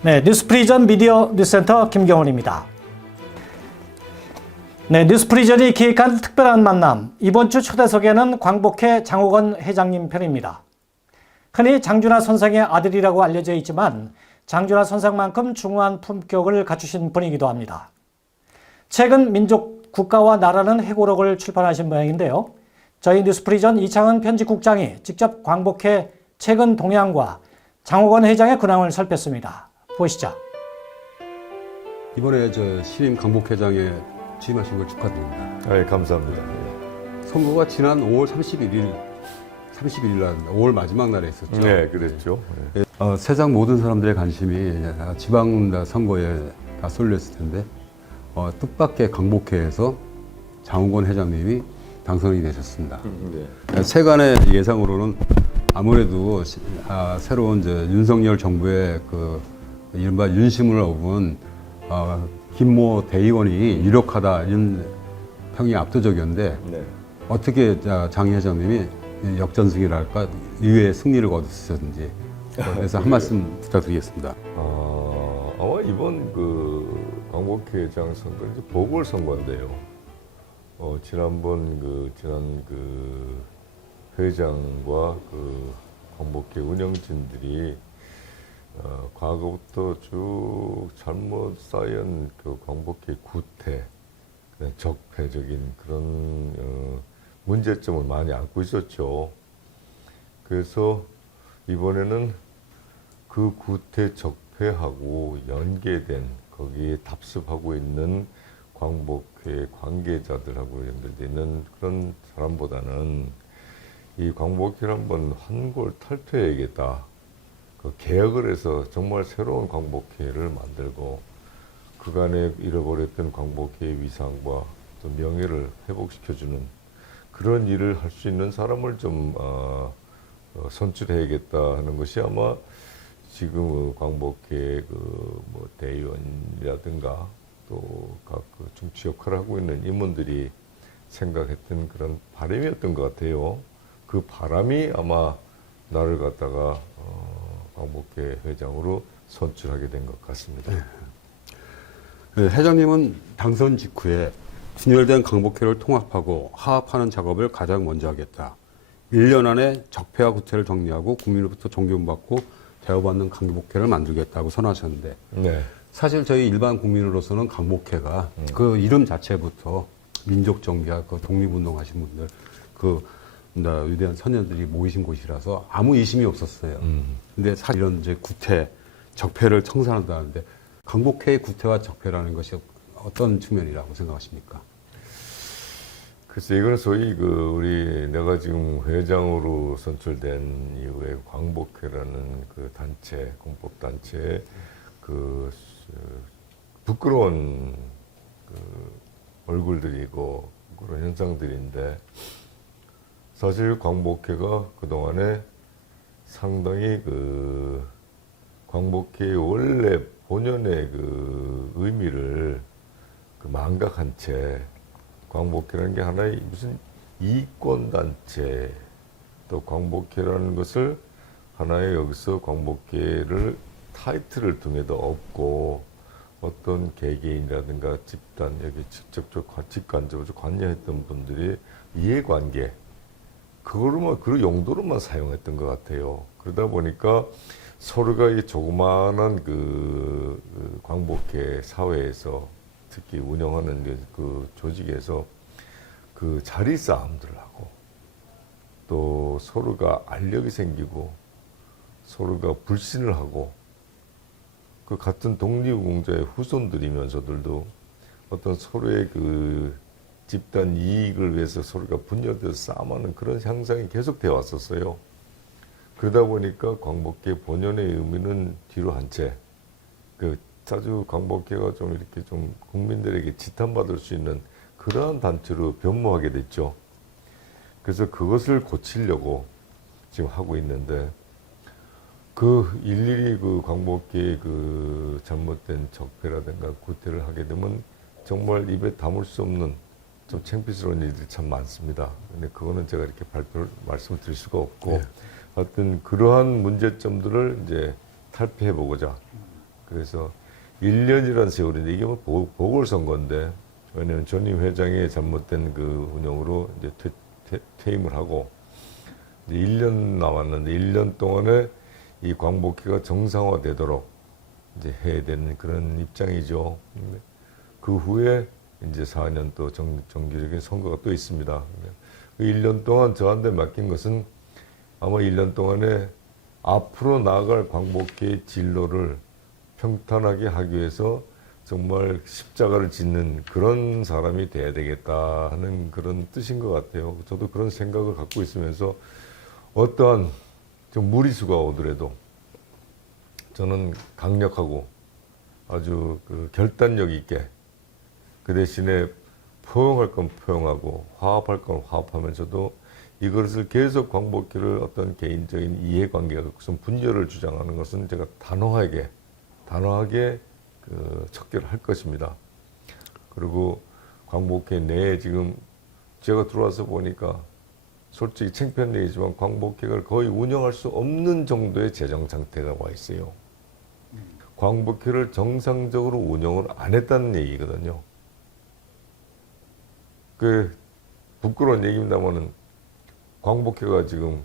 네, 뉴스프리전 미디어 뉴스센터 김경훈입니다. 네, 뉴스프리전이 기획한 특별한 만남. 이번 주 초대석에는 광복회 장옥원 회장님 편입니다. 흔히 장준하 선생의 아들이라고 알려져 있지만 장준하 선생만큼 중후한 품격을 갖추신 분이기도 합니다. 최근 민족, 국가와 나라는 회고록을 출판하신 모양인데요. 저희 뉴스프리전 이창은 편집국장이 직접 광복회 최근 동향과 장옥원 회장의 근황을 살폈습니다. 보시죠. 이번에 신임 광복회장에 취임하신 걸 축하드립니다. 네, 감사합니다. 선거가 지난 5월 31일 날 5월 마지막 날에 있었죠. 네, 그랬죠. 네. 세상 모든 사람들의 관심이 지방 선거에 다 쏠렸을 텐데 뜻밖의 광복회에서 장옥원 회장님이 당선이 되셨습니다. 네. 세간의 예상으로는 아무래도 새로운 윤석열 정부의 이른바 윤심을 업은 김모 대의원이 유력하다 이런 평이 압도적이었는데 네. 어떻게 장 회장님이 역전승이랄까 의외의 승리를 거두셨는지 그래서 한 말씀 부탁드리겠습니다. 아마 이번 광복회장 선거 이제 보궐선거인데요. 지난 회장과 광복회 운영진들이 과거부터 쭉 잘못 쌓인 광복회 구태, 적폐적인 그런 문제점을 많이 안고 있었죠. 그래서 이번에는 그 구태 적폐하고 연계된 거기에 답습하고 있는 광복회 관계자들하고 연결되는 그런 사람보다는 이 광복회를 한번 환골탈퇴해야겠다. 개혁을 해서 정말 새로운 광복회를 만들고 그간에 잃어버렸던 광복회의 위상과 또 명예를 회복시켜주는 그런 일을 할 수 있는 사람을 좀 선출해야겠다 하는 것이 아마 지금 광복회 대의원이라든가 또 각 중추 역할을 하고 있는 임원들이 생각했던 그런 바람이었던 것 같아요. 그 바람이 아마 나를 갖다가 광복회 회장으로 선출하게 된 것 같습니다. 회장님은 당선 직후에 분열된 광복회를 통합하고 화합하는 작업을 가장 먼저 하겠다. 1년 안에 적폐와 구태를 정리하고 국민으로부터 존경받고 대우받는 광복회를 만들겠다고 선언하셨는데 네. 사실 저희 일반 국민으로서는 광복회가 그 이름 자체부터 민족 정비와 독립운동하신 분들 위대한 선녀들이 모이신 곳이라서 아무 의심이 없었어요. 근데 사실 이런 구태, 적폐를 청산한다는데 광복회의 구태와 적폐라는 것이 어떤 측면이라고 생각하십니까? 글쎄, 이거는 소위 내가 지금 회장으로 선출된 이후에 광복회라는 단체, 공법단체의 부끄러운 얼굴들이고 그런 현상들인데 사실 광복회가 그동안에 상당히 광복회의 원래 본연의 의미를 망각한 채 광복회라는 게 하나의 무슨 이권단체 또 광복회라는 것을 하나의 여기서 광복회를 타이틀을 등에도 없고 어떤 개개인이라든가 집단 여기 직간접으로 관여했던 분들이 이해관계 그 용도로만 사용했던 것 같아요. 그러다 보니까 서로가 이 조그마한 광복회 사회에서 특히 운영하는 조직에서 자리 싸움들을 하고 또 서로가 알력이 생기고 서로가 불신을 하고 같은 독립운동자의 후손들이면서들도 어떤 서로의 집단 이익을 위해서 서로가 분열돼서 싸움하는 그런 현상이 계속되어 왔었어요. 그러다 보니까 광복회 본연의 의미는 뒤로 한 채, 자주 광복회가 좀 이렇게 좀 국민들에게 지탄받을 수 있는 그러한 단체로 변모하게 됐죠. 그래서 그것을 고치려고 지금 하고 있는데, 일일이 광복회의 잘못된 적폐라든가 구태를 하게 되면 정말 입에 담을 수 없는 좀 창피스러운 일들이 참 많습니다. 근데 그거는 제가 이렇게 말씀을 드릴 수가 없고, 네. 하여튼 그러한 문제점들을 이제 탈피해 보고자 그래서 1년이라는 세월인데 이게 뭐 보궐선거인데 왜냐하면 전임 회장의 잘못된 그 운영으로 이제 퇴임을 하고 이제 1년 남았는데 1년 동안에 이 광복회가 정상화되도록 이제 해야 되는 그런 입장이죠. 그 후에 이제 4년 또 정기적인 선거가 또 있습니다. 그 1년 동안 저한테 맡긴 것은 아마 1년 동안에 앞으로 나아갈 광복회의 진로를 평탄하게 하기 위해서 정말 십자가를 짓는 그런 사람이 돼야 되겠다 하는 그런 뜻인 것 같아요. 저도 그런 생각을 갖고 있으면서 어떠한 좀 무리수가 오더라도 저는 강력하고 아주 그 결단력 있게 그 대신에 포용할 건 포용하고 화합할 건 화합하면서도 이것을 계속 광복회를 어떤 개인적인 이해관계가 무슨 분열을 주장하는 것은 제가 단호하게 그 척결할 것입니다. 그리고 광복회 내에 지금 제가 들어와서 보니까 솔직히 창피한 얘기지만 광복회를 거의 운영할 수 없는 정도의 재정 상태가 와 있어요. 광복회를 정상적으로 운영을 안 했다는 얘기거든요. 그 부끄러운 얘기입니다만은 광복회가 지금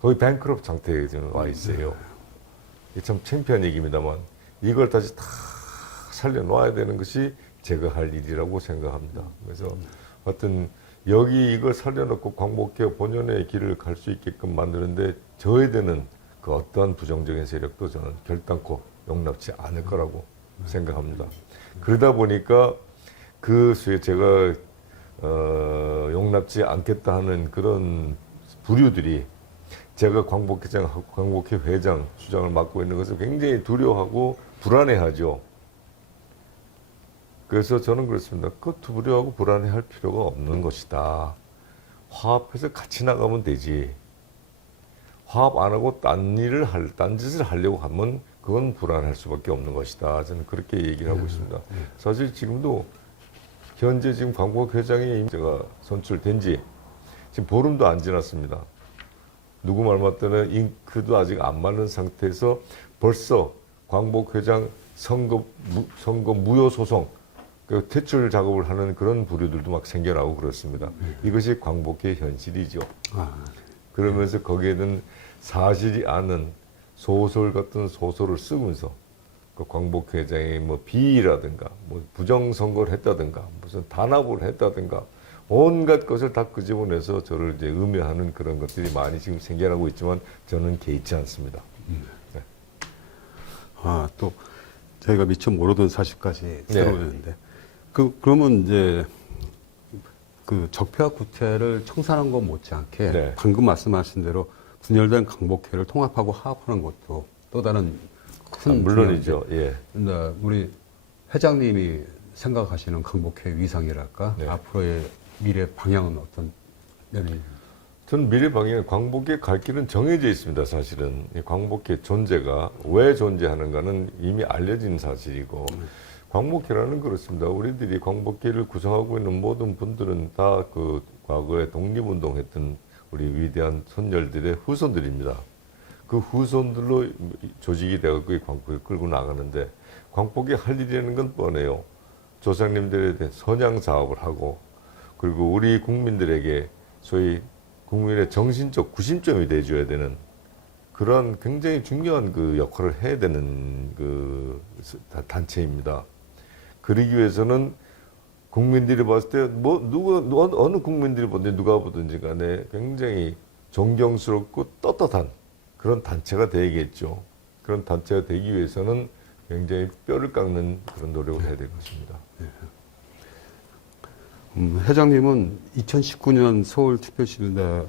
거의 뱅크럽 상태에 지금 와 있어요. 이게 참 창피한 얘기입니다만 이걸 다시 다 살려놔야 되는 것이 제가 할 일이라고 생각합니다. 그래서 하여튼 여기 이걸 살려놓고 광복회 본연의 길을 갈 수 있게끔 만드는데 저해되는 그 어떠한 부정적인 세력도 저는 결단코 용납치 않을 거라고 생각합니다. 그러다 보니까 그 제가 용납지 않겠다 하는 그런 부류들이 제가 광복회 회장 수장을 맡고 있는 것을 굉장히 두려워하고 불안해하죠. 그래서 저는 그렇습니다. 그 두려워하고 불안해할 필요가 없는 것이다. 화합해서 같이 나가면 되지. 화합 안 하고 딴 짓을 하려고 하면 그건 불안할 수밖에 없는 것이다. 저는 그렇게 얘기를 하고 있습니다. 사실 지금도 현재 지금 광복회장이 제가 선출된 지 지금 보름도 안 지났습니다. 누구 말 맞다는 잉크도 아직 안 마른 상태에서 벌써 광복회장 선거 무효 소송 그 퇴출 작업을 하는 그런 부류들도 막 생겨나고 그렇습니다. 이것이 광복회 현실이죠. 그러면서 거기에는 사실이 않은 소설 같은 소설을 쓰면서 그 광복회장이 뭐 비위라든가 뭐 부정선거를 했다든가 무슨 단합을 했다든가 온갖 것을 다 끄집어내서 저를 이제 음해하는 그런 것들이 많이 지금 생겨나고 있지만 저는 개의치 않습니다. 네. 또 저희가 미처 모르던 사실까지 들어오는데 그러면 이제 그 적폐와 구태를 청산한 것 못지않게 방금 말씀하신 대로 분열된 광복회를 통합하고 화합하는 것도 또 다른 큰 물론이죠. 예. 근데 우리 회장님이 생각하시는 광복회 위상이랄까 앞으로의 미래 방향은 어떤 면이? 저는 미래 방향은 광복회 갈 길은 정해져 있습니다. 사실은 이 광복회 존재가 왜 존재하는가는 이미 알려진 사실이고 광복회라는 그렇습니다. 우리들이 광복회를 구성하고 있는 모든 분들은 다 그 과거에 독립운동했던 우리 위대한 선열들의 후손들입니다. 그 후손들로 조직이 되어서 이 광복회를 끌고 나가는데 광복회 할 일이라는 건 뻔해요. 조상님들에 대한 선양 사업을 하고 그리고 우리 국민들에게 소위 국민의 정신적 구심점이 돼줘야 되는 그런 굉장히 중요한 그 역할을 해야 되는 그 단체입니다. 그러기 위해서는 국민들이 봤을 때 어느 국민들이 보든지 누가 보든지 간에 굉장히 존경스럽고 떳떳한 그런 단체가 되겠죠. 그런 단체가 되기 위해서는 굉장히 뼈를 깎는 그런 노력을 해야 될 것입니다. 회장님은 2019년 서울특별시대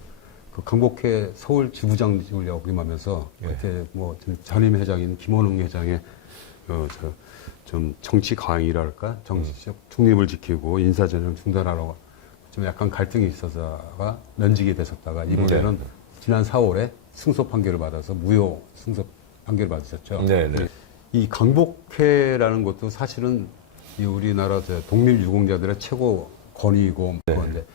그 광복회 서울 지부장직을 역임하면서 그때 뭐 전임 회장인 김원웅 회장의 좀 정치 강의랄까 정치적 중립을 지키고 인사전을 중단하라고 좀 약간 갈등이 있어서가 면직이 되셨다가 이번에는 지난 4월에 승소 판결을 받아서 무효 승소 판결을 받으셨죠. 네네. 이 광복회라는 것도 사실은 이 우리나라 독립유공자들의 최고 권위이고 그런데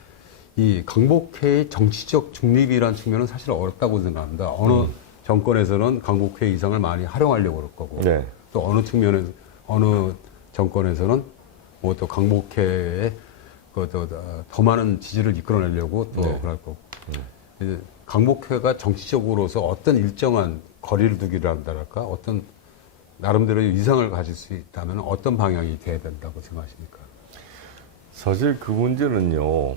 이 광복회의 정치적 중립이라는 측면은 사실 어렵다고 생각합니다. 어느 정권에서는 광복회 의상을 많이 활용하려고 그럴 거고 네. 또 어느 측면에서 어느 정권에서는 뭐 또 광복회에 더 많은 지지를 이끌어내려고 또 네. 그럴 거고 이제 광복회가 정치적으로서 어떤 일정한 거리를 두기를 한다랄까 어떤 나름대로의 위상을 가질 수 있다면 어떤 방향이 돼야 된다고 생각하십니까? 사실 그 문제는요,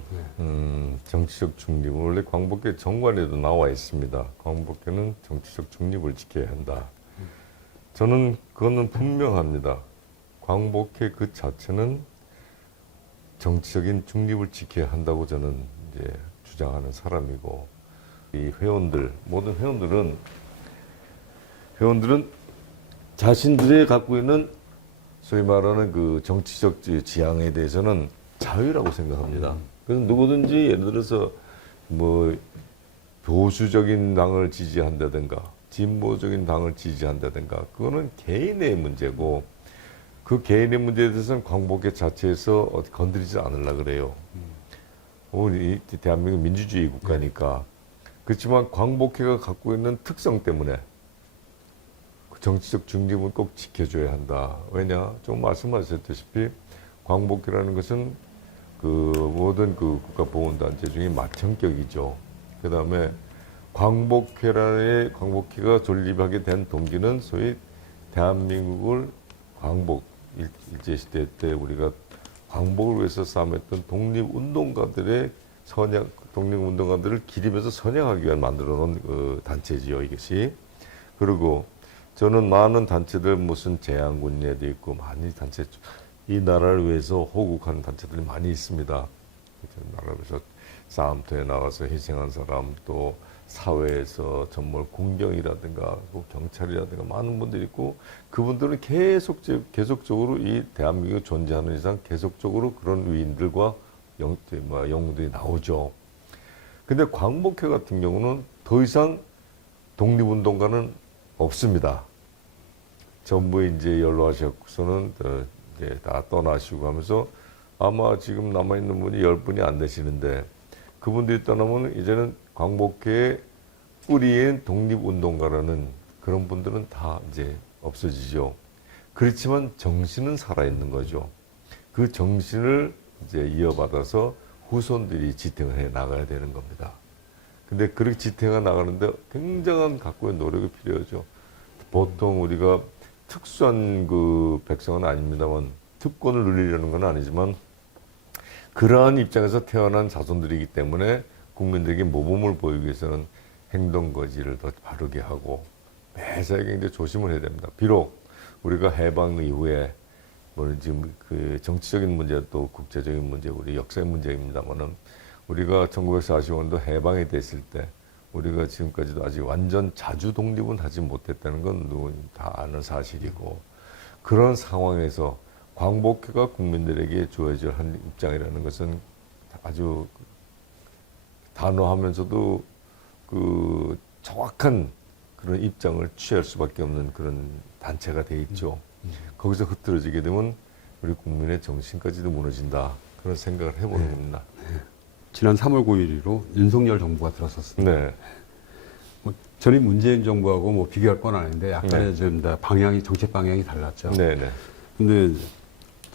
정치적 중립. 원래 광복회 정관에도 나와 있습니다. 광복회는 정치적 중립을 지켜야 한다. 저는 그거는 분명합니다. 광복회 그 자체는 정치적인 중립을 지켜야 한다고 저는 이제 주장하는 사람이고, 이 회원들, 모든 회원들은 자신들이 갖고 있는 소위 말하는 그 정치적 지향에 대해서는 자유라고 생각합니다. 그래서 누구든지 예를 들어서 뭐 보수적인 당을 지지한다든가 진보적인 당을 지지한다든가 그거는 개인의 문제고 그 개인의 문제에 대해서는 광복회 자체에서 건드리지 않으려고 그래요. 우리 대한민국 민주주의 국가니까. 그렇지만 광복회가 갖고 있는 특성 때문에 그 정치적 중립은 꼭 지켜줘야 한다. 왜냐? 좀 말씀하셨다시피 광복회라는 것은 그 모든 그 국가보훈단체 중에 맏형격이죠. 그 다음에 광복회가 존립하게 된 동기는 소위 대한민국을 일제시대 때 우리가 광복을 위해서 싸움했던 독립운동가들의 독립운동가들을 기립해서 선양하기 위해 만들어 놓은 그 단체지요, 이것이. 그리고 저는 많은 단체들 무슨 재향군예도 있고 많이 단체 이 나라를 위해서 호국하는 단체들이 많이 있습니다. 나라를 위해서 싸움터에 나가서 희생한 사람 또 사회에서 정말 공경이라든가 경찰이라든가 많은 분들이 있고 그분들은 계속적으로 이 대한민국이 존재하는 이상 계속적으로 그런 위인들과 영웅들이 나오죠. 근데 광복회 같은 경우는 더 이상 독립운동가는 없습니다. 전부 이제 연로하셔서는 이제 다 떠나시고 하면서 아마 지금 남아있는 분이 10분이 안 되시는데 그분들이 떠나면 이제는 광복회의 뿌리인 독립운동가라는 그런 분들은 다 이제 없어지죠. 그렇지만 정신은 살아있는 거죠. 그 정신을 이제 이어받아서 후손들이 지탱을 해 나가야 되는 겁니다. 근데 그렇게 지탱해 나가는데 굉장한 각고의 노력이 필요하죠. 보통 우리가 특수한 그 백성은 아닙니다만 특권을 누리려는 건 아니지만 그러한 입장에서 태어난 자손들이기 때문에 국민들에게 모범을 보이기 위해서는 행동거지를 더 바르게 하고 매사에 굉장히 조심을 해야 됩니다. 비록 우리가 해방 이후에 뭐 지금 그 정치적인 문제 또 국제적인 문제 우리 역사의 문제입니다만은 우리가 1945년도 해방이 됐을 때 우리가 지금까지도 아직 완전 자주 독립은 하지 못했다는 건 누군 다 아는 사실이고 그런 상황에서 광복회가 국민들에게 주어질 한 입장이라는 것은 아주 단호하면서도 그 정확한 그런 입장을 취할 수밖에 없는 그런 단체가 돼 있죠. 거기서 흐트러지게 되면 우리 국민의 정신까지도 무너진다. 그런 생각을 해보는 겁니다. 지난 3월 9일로 윤석열 정부가 들어섰습니다. 네. 뭐 전임 문재인 정부하고 뭐 비교할 건 아닌데 약간의 좀 방향이 정책 방향이 달랐죠. 네네. 근데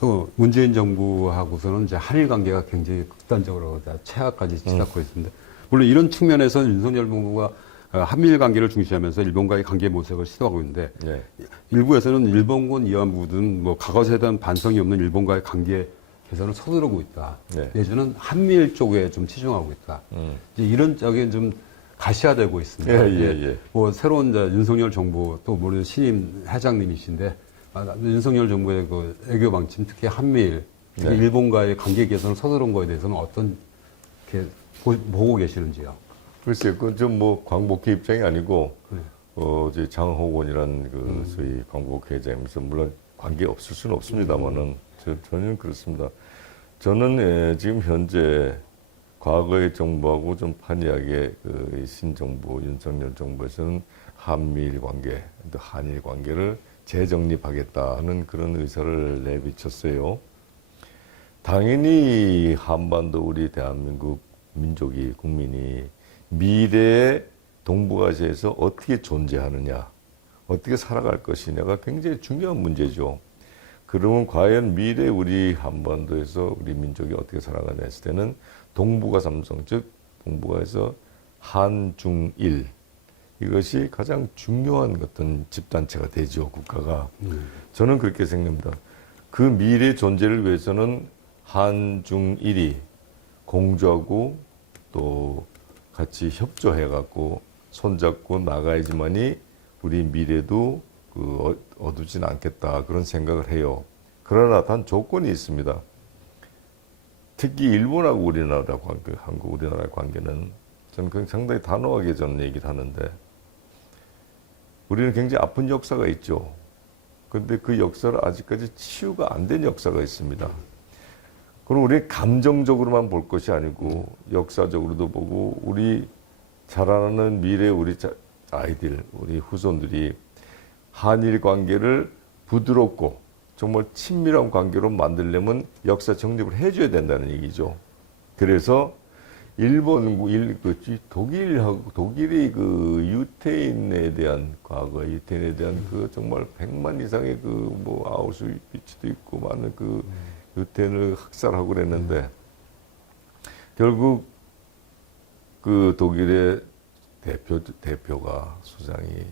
또 문재인 정부하고서는 이제 한일 관계가 굉장히 극단적으로 최악까지 치닫고 있습니다. 물론 이런 측면에서 윤석열 정부가 한미일 관계를 중시하면서 일본과의 관계 모색을 시도하고 있는데 네. 일부에서는 일본군 위안부든 뭐 과거에 대한 반성이 없는 일본과의 관계 개선을 서두르고 있다. 네. 내지는 한미일 쪽에 좀 치중하고 있다. 이제 이런 쪽에 좀 가시화되고 있습니다. 예. 뭐 새로운 이제 윤석열 정부 또 모르는 신임 회장님이신데 윤석열 정부의 그 애교 방침 특히 한미일 특히 네. 일본과의 관계 개선을 서두른 거에 대해서는 어떤 게 보고 계시는지요? 글쎄요, 그건 좀 뭐 광복회 입장이 아니고, 이제 장호곤이라는 그 소위 광복회 회장이면서 물론 관계 없을 수는 없습니다만은, 저는 그렇습니다. 저는 지금 현재 과거의 정부하고 좀 판이하게 그 신정부, 윤석열 정부에서는 한미일 관계, 또 한일 관계를 재정립하겠다는 그런 의사를 내비쳤어요. 당연히 한반도 우리 대한민국 민족이 국민이 미래의 동북아시아에서 어떻게 존재하느냐, 어떻게 살아갈 것이냐가 굉장히 중요한 문제죠. 그러면 과연 미래 우리 한반도에서 우리 민족이 어떻게 살아가냐 했을 때는 동북아 삼성, 즉 동북아에서 한중일, 이것이 가장 중요한 어떤 집단체가 되죠, 국가가. 저는 그렇게 생각합니다. 그 미래 존재를 위해서는 한중일이 공조하고 또 같이 협조해갖고 손잡고 나가야지만이 우리 미래도 어두진 않겠다, 그런 생각을 해요. 그러나 단 조건이 있습니다. 특히 일본하고 우리나라 관계, 한국 우리나라의 관계는 저는 상당히 단호하게 저는 얘기를 하는데, 우리는 굉장히 아픈 역사가 있죠. 그런데 그 역사를 아직까지 치유가 안 된 역사가 있습니다. 그럼 우리 감정적으로만 볼 것이 아니고 역사적으로도 보고, 우리 자라나는 미래 우리 아이들, 우리 후손들이 한일 관계를 부드럽고 정말 친밀한 관계로 만들려면 역사 정립을 해줘야 된다는 얘기죠. 그래서 독일이 그 유태인에 대한 과거, 유태인에 대한 그 정말 100만 이상의 아우슈비츠도 있고 많은 그 유태인을 학살하고 그랬는데, 결국 그 독일의 대표가 수장이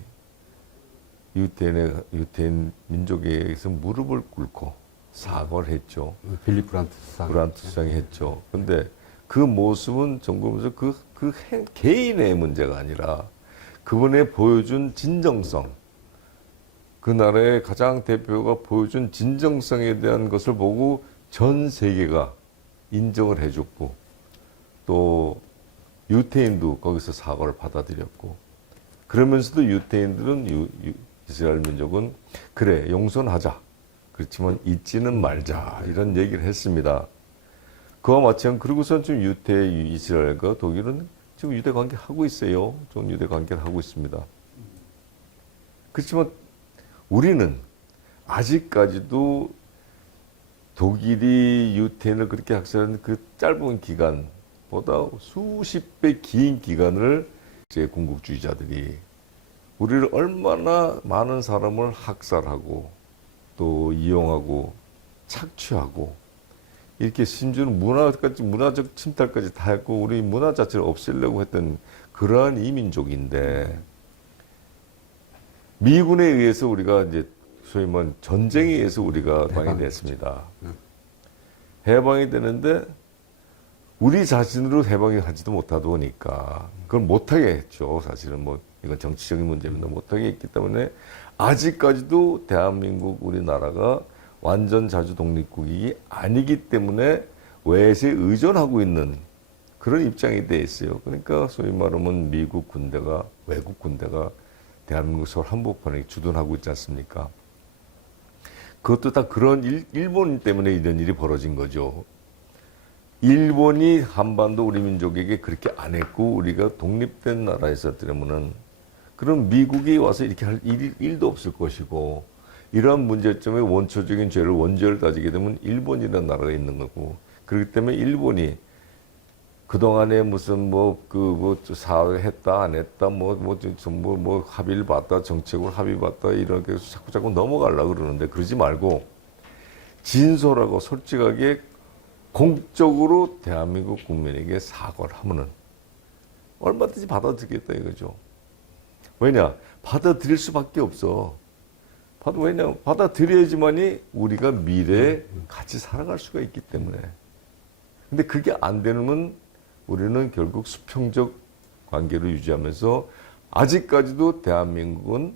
유태인 민족에 의해서 무릎을 꿇고 사과를 했죠. 빌리 브란트 수장이 했죠. 근데 그 모습은 점검에서 개인의 문제가 아니라 그분의 보여준 진정성, 그 나라의 가장 대표가 보여준 진정성에 대한 것을 보고 전 세계가 인정을 해줬고, 또 유태인도 거기서 사과를 받아들였고, 그러면서도 유태인들은 이스라엘 민족은 그래, 용서하자, 그렇지만 잊지는 말자, 이런 얘기를 했습니다. 그와 마찬가지로, 그리고선 지금 이스라엘과 독일은 지금 유대 관계 하고 있어요. 좋은 유대 관계를 하고 있습니다. 그렇지만 우리는 아직까지도 독일이 유태인을 그렇게 학살한 그 짧은 기간보다 수십 배 긴 기간을 제 군국주의자들이 우리를 얼마나 많은 사람을 학살하고 또 이용하고 착취하고, 이렇게 심지어는 문화적 침탈까지 다 했고 우리 문화 자체를 없애려고 했던 그러한 이민족인데, 미군에 의해서 우리가 이제 소위 말하는 전쟁에 의해서 우리가 해방이 됐습니다. 해방이 되는데 우리 자신으로 해방이 하지도 못하다 보니까 그걸 못하게 했죠. 사실은 이건 정치적인 문제입니다. 못하게 했기 때문에 아직까지도 대한민국 우리나라가 완전 자주 독립국이 아니기 때문에 외세에 의존하고 있는 그런 입장이 돼 있어요. 그러니까 소위 말하면 미국 군대가, 외국 군대가 대한민국 서울 한복판에 주둔하고 있지 않습니까? 그것도 다 그런 일본 때문에 이런 일이 벌어진 거죠. 일본이 한반도 우리 민족에게 그렇게 안 했고 우리가 독립된 나라였었더라면은, 그럼 미국이 와서 이렇게 할 일도 없을 것이고, 이러한 문제점의 원초적인 원죄를 따지게 되면 일본이라는 나라가 있는 거고, 그렇기 때문에 일본이 그동안에 무슨 사회했다 안 했다 합의를 봤다, 정책으로 합의 봤다, 이렇게 자꾸 넘어가려고 그러는데, 그러지 말고 진솔하고 솔직하게 공적으로 대한민국 국민에게 사과를 하면은 얼마든지 받아들이겠다 이거죠. 왜냐? 받아들일 수밖에 없어. 왜냐? 받아들여야지만이 우리가 미래에 같이 살아갈 수가 있기 때문에. 근데 그게 안 되면 우리는 결국 수평적 관계를 유지하면서, 아직까지도 대한민국은,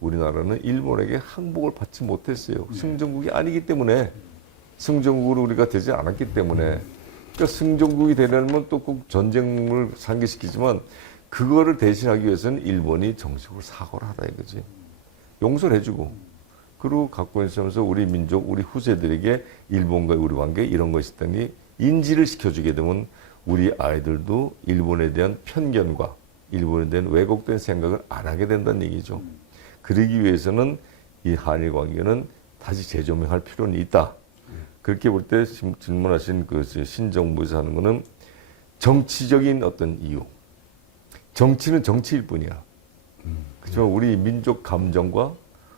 우리나라는 일본에게 항복을 받지 못했어요. 승전국이 아니기 때문에, 승전국으로 우리가 되지 않았기 때문에. 그러니까 승전국이 되려면 또 꼭 전쟁을 상기시키지만, 그거를 대신하기 위해서는 일본이 정식으로 사과를 하라 이거지. 용서를 해주고, 그리고 갖고 있으면서 우리 민족, 우리 후세들에게 일본과의 우리 관계 이런 것이 있다니 인지를 시켜주게 되면 우리 아이들도 일본에 대한 편견과 일본에 대한 왜곡된 생각을 안 하게 된다는 얘기죠. 그러기 위해서는 이 한일 관계는 다시 재조명할 필요는 있다. 그렇게 볼 때 질문하신 그 신정부에서 하는 거는 정치적인 어떤 이유, 정치는 정치일 뿐이야. 그렇지만 우리 민족 감정과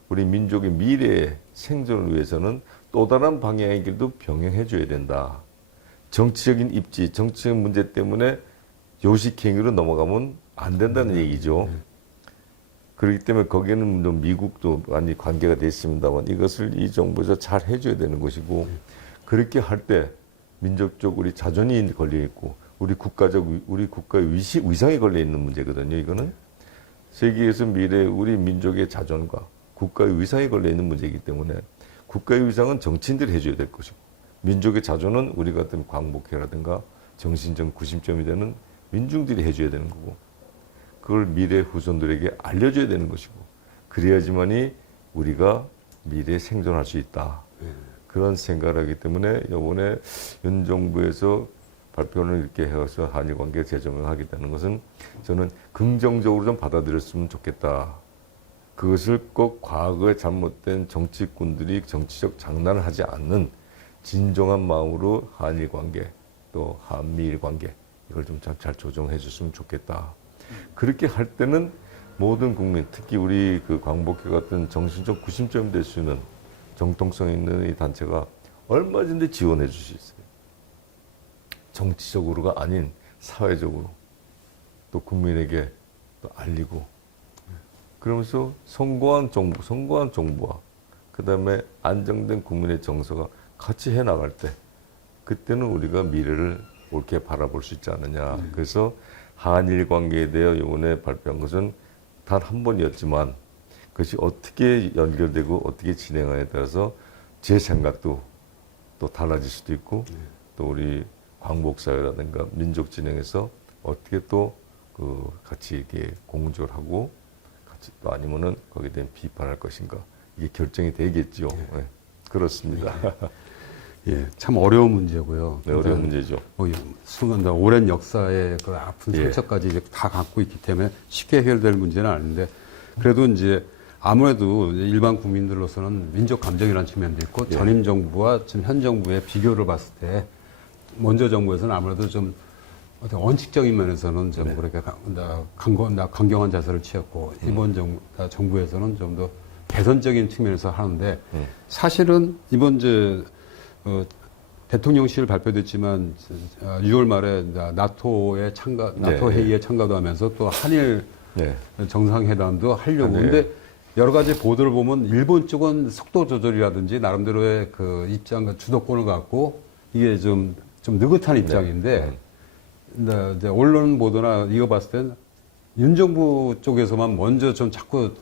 우리 민족의 미래의 생존을 위해서는 또 다른 방향의 길도 병행해 줘야 된다. 정치적인 입지, 정치적 문제 때문에 요식행위로 넘어가면 안 된다는 얘기죠. 그렇기 때문에 거기에는 좀 미국도 많이 관계가 돼 있습니다만 이것을 이 정부에서 잘 해줘야 되는 것이고 그렇게 할 때 민족적 우리 자존이 걸려 있고 우리 국가의 위상이 걸려 있는 문제거든요. 이거는 세계에서 미래 우리 민족의 자존과 국가의 위상이 걸려 있는 문제이기 때문에 국가의 위상은 정치인들이 해줘야 될 것이고 민족의 자존은 우리 같은 광복회라든가 정신적 구심점이 되는 민중들이 해줘야 되는 거고 그걸 미래 후손들에게 알려줘야 되는 것이고 그래야지만이 우리가 미래에 생존할 수 있다. 그런 생각을 하기 때문에 이번에 윤 정부에서 발표를 이렇게 해서 한일 관계 재정을 하겠다는 것은 저는 긍정적으로 좀 받아들였으면 좋겠다. 그것을 꼭 과거에 잘못된 정치꾼들이 정치적 장난을 하지 않는 진정한 마음으로 한일 관계 또 한미일 관계 이걸 좀 잘 조정해 줬으면 좋겠다. 그렇게 할 때는 모든 국민, 특히 우리 그 광복회 같은 정신적 구심점이 될 수 있는 정통성 있는 이 단체가 얼마든지 지원해 줄 수 있어요. 정치적으로가 아닌 사회적으로 또 국민에게 또 알리고 그러면서 성공한 정부와 그 다음에 안정된 국민의 정서가 같이 해나갈 때 그때는 우리가 미래를 옳게 바라볼 수 있지 않느냐. 그래서 한일 관계에 대해 이번에 발표한 것은 단 한 번이었지만 그것이 어떻게 연결되고 어떻게 진행하에 따라서 제 생각도 또 달라질 수도 있고 또 우리 광복사회라든가 민족 진행에서 어떻게 또 그 같이 이렇게 공조를 하고 같이 또 아니면은 거기에 대한 비판할 것인가 이게 결정이 되겠죠. 네. 그렇습니다. 예, 참 어려운 문제고요. 네, 어려운 문제죠. 순간 오랜 역사의 그 아픈 예. 상처까지 이제 다 갖고 있기 때문에 쉽게 해결될 문제는 아닌데 그래도 이제 아무래도 일반 국민들로서는 민족 감정이라는 측면도 있고 예. 전임 정부와 지금 현 정부의 비교를 봤을 때 먼저 정부에서는 아무래도 좀 어떤 원칙적인 면에서는 좀 네. 그렇게 강경한 자세를 취했고 이번 정부에서는 좀 더 개선적인 측면에서 하는데 사실은 이번 대통령실 발표됐지만 6월 말에 나토의 나토 네. 회의에 참가도 하면서 또 한일 네. 정상회담도 하려고. 네. 근데 여러 가지 보도를 보면 일본 쪽은 속도 조절이라든지 나름대로의 그 입장, 주도권을 갖고 이게 좀 느긋한 입장인데 근데 이제 언론 보도나 이거 봤을 땐 윤 정부 쪽에서만 먼저 좀 자꾸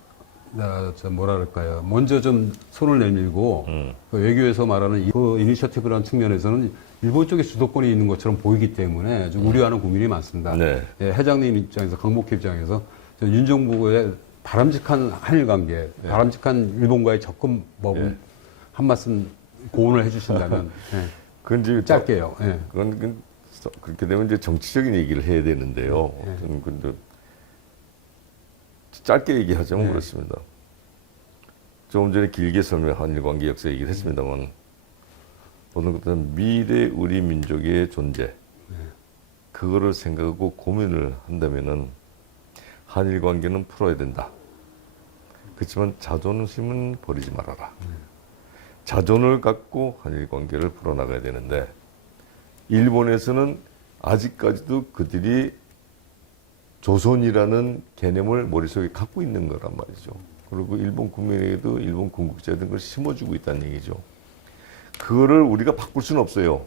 뭐랄까요. 먼저 좀 손을 내밀고 그 외교에서 말하는 그 이니셔티브라는 측면에서는 일본 쪽에 주도권이 있는 것처럼 보이기 때문에 좀 우려하는 국민이 많습니다. 네. 예, 회장님 입장에서 강복회 입장에서 윤 정부의 바람직한 한일 관계, 바람직한 일본과의 접근법을 한 말씀 고언을 해주신다면 그건 이제 짧게요. 예. 그건 그렇게 되면 이제 정치적인 얘기를 해야 되는데요. 저는 근데 짧게 얘기하자면 그렇습니다. 조금 전에 길게 한일 관계 역사 얘기를 했습니다만 보는 것은 미래 우리 민족의 존재 그거를 생각하고 고민을 한다면은 한일 관계는 풀어야 된다. 그렇지만 자존심은 버리지 말아라. 자존을 갖고 한일 관계를 풀어나가야 되는데 일본에서는 아직까지도 그들이 조선이라는 개념을 머릿속에 갖고 있는 거란 말이죠. 그리고 일본 국민에게도 일본 군국주의 걸 심어주고 있다는 얘기죠. 그거를 우리가 바꿀 수는 없어요.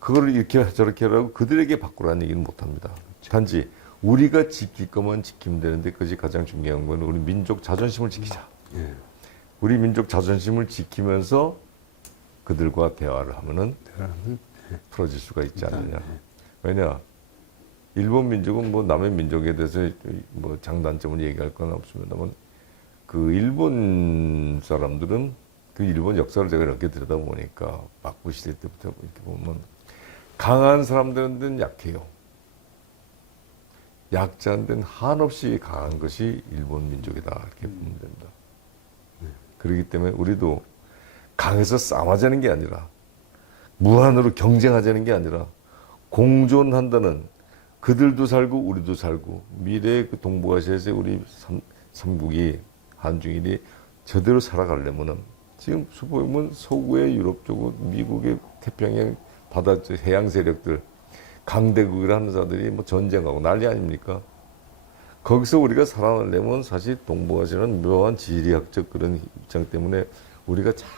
그거를 이렇게 저렇게 하라고 그들에게 바꾸라는 얘기는 못합니다. 단지 우리가 지킬 거면 지키면 되는데 그것이 가장 중요한 건 우리 민족 자존심을 지키자. 우리 민족 자존심을 지키면서 그들과 대화를 하면은 풀어질 수가 있지 않느냐. 왜냐? 일본 민족은 뭐 남의 민족에 대해서 뭐 장단점을 얘기할 건 없습니다만 그 일본 사람들은 그 일본 역사를 제가 이렇게 들여다보니까 막부 시대 때부터 이렇게 보면 강한 사람들은 약해요. 약자한테는 한없이 강한 것이 일본 민족이다 이렇게 보면 됩니다. 그렇기 때문에 우리도 강해서 싸움하자는 게 아니라 무한으로 경쟁하자는 게 아니라 공존한다는 그들도 살고 우리도 살고 미래의 그 동북아시아에서 우리 삼국이 한중일이 제대로 살아가려면은 지금 보면 서구의 유럽 쪽은 미국의 태평양 바다 쪽 해양 세력들 강대국을 하는 자들이 뭐 전쟁하고 난리 아닙니까? 거기서 우리가 살아나려면 사실 동북아시아는 묘한 지리학적 그런 입장 때문에 우리가 잘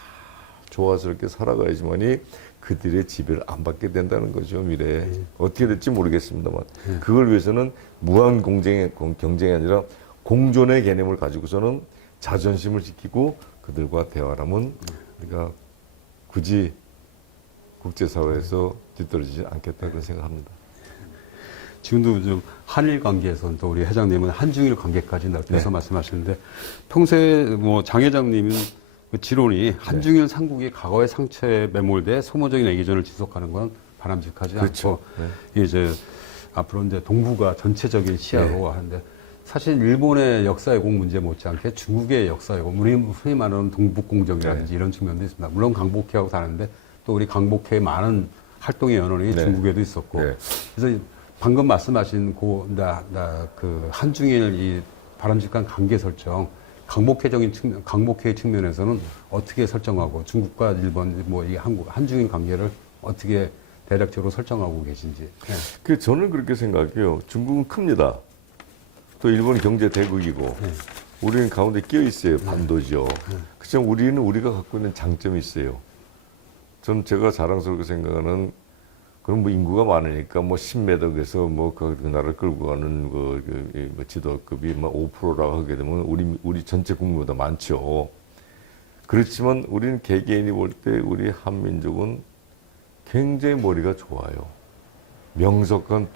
조화스럽게 살아가야지만이 그들의 지배를 안 받게 된다는 거죠, 미래에. 어떻게 될지 모르겠습니다만. 그걸 위해서는 무한 경쟁이 아니라 공존의 개념을 가지고서는 자존심을 지키고 그들과 대화를 하면 우리가 굳이 국제사회에서 뒤떨어지지 않겠다 그런 생각합니다. 지금도 좀 한일 관계에서는 또 우리 회장님은 한중일 관계까지 넓혀서 말씀하시는데 평소에 뭐 장 회장님은 그 지론이 한중일 삼국이 과거의 상처에 매몰돼 소모적인 애기전을 지속하는 건 바람직하지 그렇죠. 않고 이제 앞으로 이제 동북아 전체적인 시야로 하는데 사실 일본의 역사 왜곡 문제 못지않게 중국의 역사 왜곡, 우리 흔히 말하는 동북공정이라든지 이런 측면도 있습니다. 물론 강복회하고 다른데 또 우리 강복회의 많은 활동의 연원이 중국에도 있었고 그래서 방금 말씀하신 그 한중일 이 바람직한 관계 설정, 강복회 측면에서는 어떻게 설정하고 중국과 일본 뭐 이 한중일 관계를 어떻게 대략적으로 설정하고 계신지. 그 저는 그렇게 생각해요. 중국은 큽니다. 또 일본은 경제 대국이고 우리는 가운데 끼어 있어요. 반도죠. 그렇지만 우리는 우리가 갖고 있는 장점이 있어요. 저는 제가 자랑스럽게 생각하는 그럼 뭐 인구가 많으니까 뭐 10매덕에서 뭐 그 나라를 끌고 가는 그 지도급이 뭐 5%라고 하게 되면 우리 전체 국민보다 많죠. 그렇지만 우리는 개개인이 볼 때 우리 한민족은 굉장히 머리가 좋아요. 명석한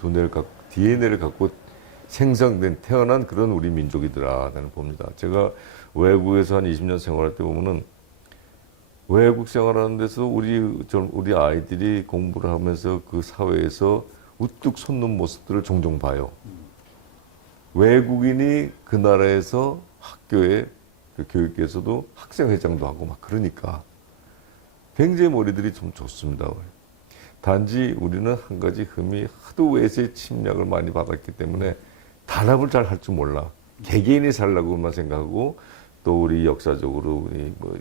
DNA를 갖고 생성된 태어난 그런 우리 민족이더라 나는 봅니다. 제가 외국에서 한 20년 생활할 때 보면은 외국 생활하는 데서 우리 아이들이 공부를 하면서 그 사회에서 우뚝 솟는 모습들을 종종 봐요. 외국인이 그 나라에서 학교에 그 교육계에서도 학생회장도 하고 막 그러니까 굉장히 머리들이 좀 좋습니다. 단지 우리는 한 가지 흠이 하도 외세의 침략을 많이 받았기 때문에 단합을 잘 할 줄 몰라. 개개인이 살라고만 생각하고 또 우리 역사적으로 우리 뭐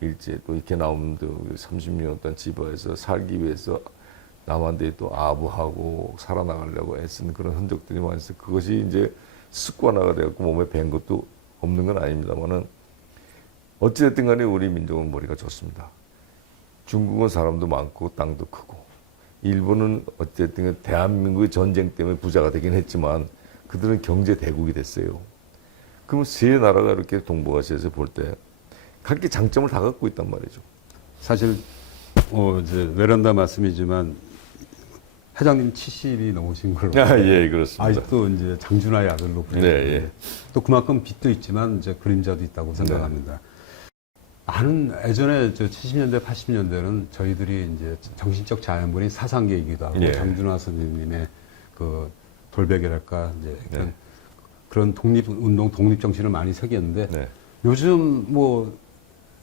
일제 또 이렇게 나오는 30년 동안 지바에서 살기 위해서 남한테 또 아부하고 살아나가려고 애쓴 그런 흔적들이 많이 있어요. 그것이 이제 습관화가 되었고 몸에 밴 것도 없는 건 아닙니다만은 어찌됐든 간에 우리 민족은 머리가 좋습니다. 중국은 사람도 많고 땅도 크고 일본은 어쨌든 대한민국의 전쟁 때문에 부자가 되긴 했지만 그들은 경제 대국이 됐어요. 그럼 세 나라가 이렇게 동북아시아에서 볼 때 각기 장점을 다 갖고 있단 말이죠. 사실 이제 외람다 말씀이지만 회장님 70이 넘으신 걸로. 예, 그렇습니다. 아직도 이제 장준하의 아들로 불리는데 또 그만큼 빛도 있지만 이제 그림자도 있다고 생각합니다. 나는 예전에 70년대, 80년대는 저희들이 이제 정신적 자연분이 사상계이기도 하고 장준하 선생님의 그 돌베개랄까 이제 그런 독립운동, 독립정신을 많이 새겼는데 요즘 뭐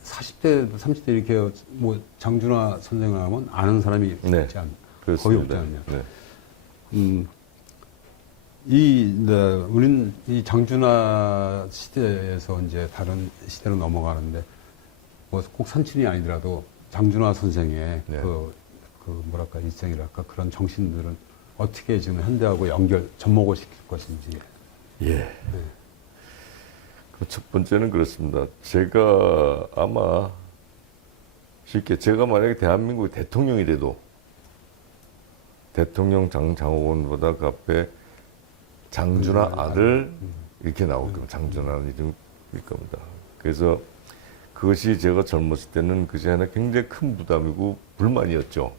40대, 30대 이렇게 뭐 장준하 선생을 하면 아는 사람이 있지 않, 거의 없지 않냐. 우리는 이 장준하 시대에서 이제 다른 시대로 넘어가는데 뭐 꼭 선친이 아니더라도 장준하 선생의 그 뭐랄까 일생이랄까 그런 정신들은 어떻게 지금 현대하고 접목을 시킬 것인지. 그 첫 번째는 그렇습니다. 제가 아마 쉽게 제가 만약에 대한민국의 대통령이 돼도 대통령 장호건보다 그 앞에 장준하 아들 이렇게 나올 겁니다. 장준하는 이름일 겁니다. 그래서 그것이 제가 젊었을 때는 그것이 하나 굉장히 큰 부담이고 불만이었죠.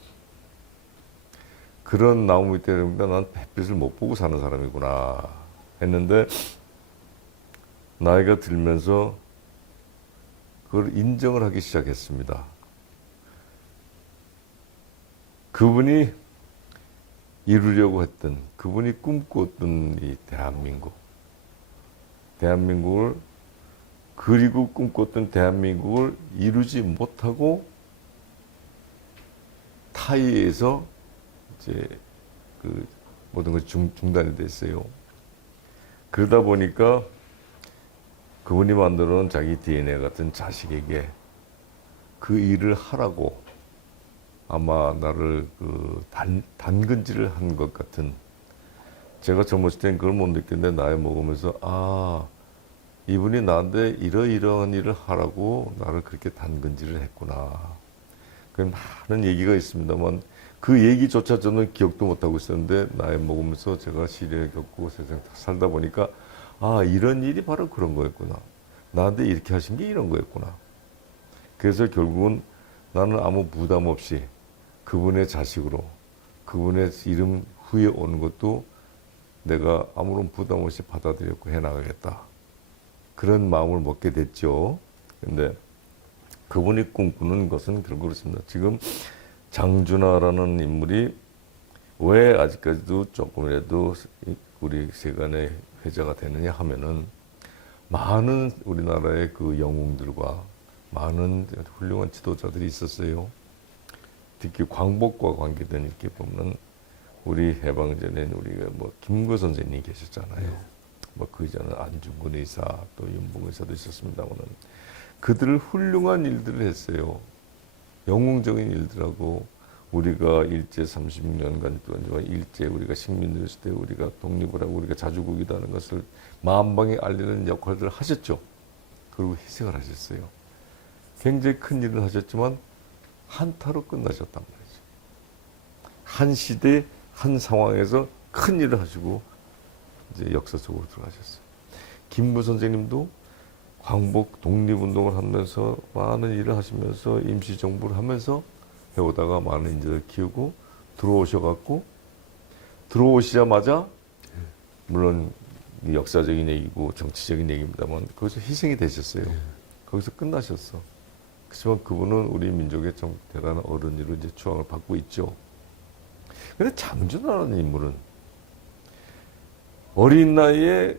그런 나무 밑에 난 햇빛을 못 보고 사는 사람이구나 했는데 나이가 들면서 그걸 인정을 하기 시작했습니다. 그분이 이루려고 했던, 그분이 꿈꿨던 이 대한민국을 그리고 꿈꿨던 대한민국을 이루지 못하고 타이에서 이제 모든 것이 중단이 됐어요. 그러다 보니까 그분이 만들어 놓은 자기 DNA 같은 자식에게 그 일을 하라고 아마 나를 그 단근질을 한 것 같은, 제가 젊었을 땐 그걸 못 느꼈는데 나이 먹으면서 이분이 나한테 이러이러한 일을 하라고 나를 그렇게 단근질을 했구나. 그 많은 얘기가 있습니다만 그 얘기조차 저는 기억도 못하고 있었는데 나이 먹으면서 제가 시련을 겪고 세상 살다 보니까 이런 일이 바로 그런 거였구나. 나한테 이렇게 하신 게 이런 거였구나. 그래서 결국은 나는 아무 부담 없이 그분의 자식으로 그분의 이름 후에 오는 것도 내가 아무런 부담 없이 받아들였고 해나가겠다. 그런 마음을 먹게 됐죠. 근데 그분이 꿈꾸는 것은 결국 그렇습니다. 지금 장준하라는 인물이 왜 아직까지도 조금이라도 우리 세간의 회자가 되느냐 하면은 많은 우리나라의 그 영웅들과 많은 훌륭한 지도자들이 있었어요. 특히 광복과 관계된 이렇게 보면 우리 해방전에 우리가 뭐 김구 선생님이 계셨잖아요. 뭐 그 이전에 안중근 의사 또 윤봉 의사도 있었습니다만은 그들을 훌륭한 일들을 했어요. 영웅적인 일들하고 우리가 일제 36년간 동안 일제 우리가 식민들 시대 우리가 독립을 하고 우리가 자주국이다 하는 것을 만방에 알리는 역할들을 하셨죠. 그리고 희생을 하셨어요. 굉장히 큰 일을 하셨지만 한타로 끝나셨단 말이죠. 한 시대 한 상황에서 큰 일을 하시고 이제 역사 속으로 들어가셨어요. 김구 선생님도 광복 독립운동을 하면서 많은 일을 하시면서 임시정부를 하면서 해오다가 많은 인재를 키우고 들어오셔갖고 들어오시자마자 물론 역사적인 얘기고 정치적인 얘기입니다만 거기서 희생이 되셨어요. 거기서 끝나셨어. 그렇지만 그분은 우리 민족의 좀 대단한 어른으로 이제 추앙을 받고 있죠. 그런데 장준하라는 인물은 어린 나이에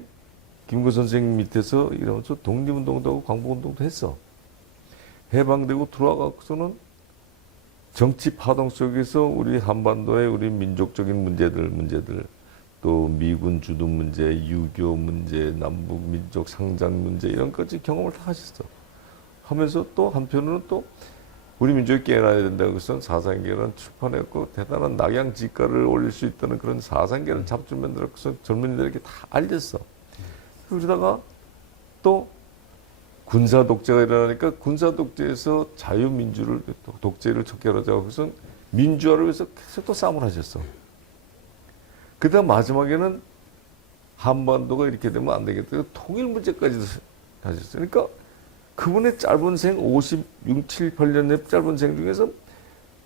김구 선생님 밑에서 이러면서 독립운동도 하고 광복운동도 했어. 해방되고 들어와서는 정치 파동 속에서 우리 한반도의 우리 민족적인 문제들 또 미군 주둔 문제, 유교 문제, 남북 민족 상장 문제 이런 것까지 경험을 다 하셨어. 하면서 또 한편으로는 또 우리 민족이 깨어나야 된다고 해서 사상계를 출판했고 대단한 낙양지가를 올릴 수 있다는 그런 사상계를 잡주 만들어서 젊은이들에게 다 알렸어. 그러다가 또 군사 독재가 일어나니까 군사 독재에서 자유민주를 독재를 척결하자고 해서 민주화를 위해서 계속 또 싸움을 하셨어. 그다음 마지막에는 한반도가 이렇게 되면 안 되겠다. 통일 문제까지도 하셨어요. 그러니까 그분의 짧은 생 56, 7, 8년의 짧은 생 중에서